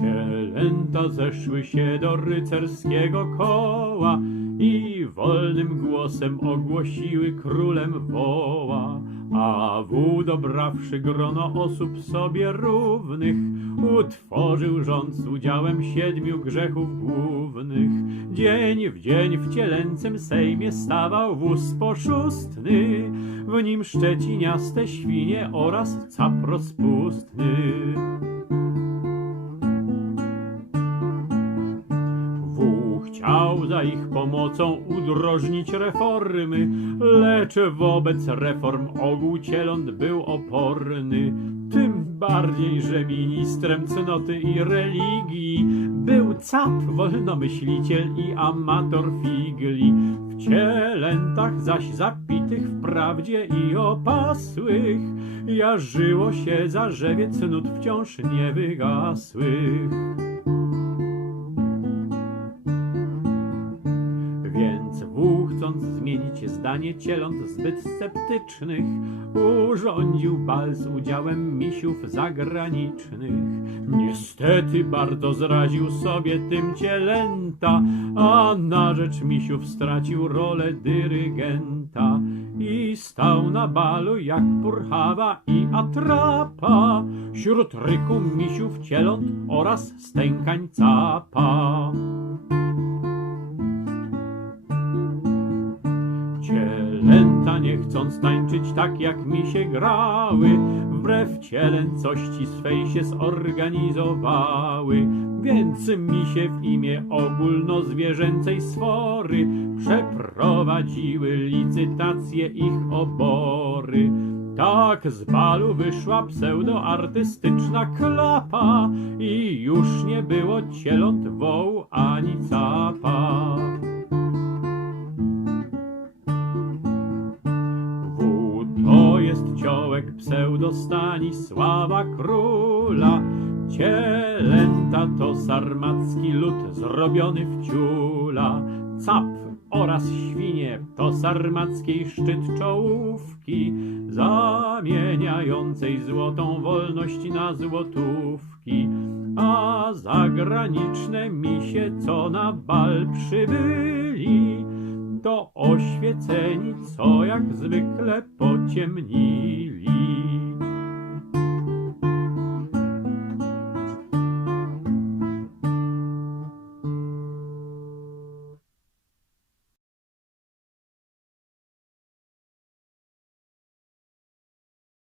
Cielęta zeszły się do rycerskiego koła i wolnym głosem ogłosiły królem woła. A wół dobrawszy grono osób sobie równych, utworzył rząd z udziałem siedmiu grzechów głównych. Dzień w dzień w cielęcym sejmie stawał wóz poszustny, w nim szczeciniaste świnie oraz cap rozpustny. Chciał za ich pomocą udrożnić reformy, lecz wobec reform ogół cieląt był oporny. Tym bardziej, że ministrem cnoty i religii był cap, wolnomyśliciel i amator figli. W cielętach zaś zapitych w prawdzie i opasłych jarzyło się zarzewie cnót wciąż niewygasłych. Zdanie cieląt zbyt sceptycznych, urządził bal z udziałem misiów zagranicznych. Niestety bardzo zraził sobie tym cielęta, a na rzecz misiów stracił rolę dyrygenta i stał na balu jak purchawa i atrapa, wśród ryku misiów cieląt oraz stękań capa. Cielęta nie chcąc tańczyć tak jak mi się grały, wbrew cielęcości swej się zorganizowały. Więc mi się w imię ogólnozwierzęcej sfory przeprowadziły licytacje ich obory. Tak z balu wyszła pseudoartystyczna klapa i już nie było cieląt wołu ani capa. Pseudo Stanisława Króla. Cielęta to sarmacki lud zrobiony w ciula. Cap oraz świnie to sarmackiej szczyt czołówki, zamieniającej złotą wolność na złotówki. A zagraniczne misie, co na bal przybyli, to oświeceni, co jak zwykle pociemnili.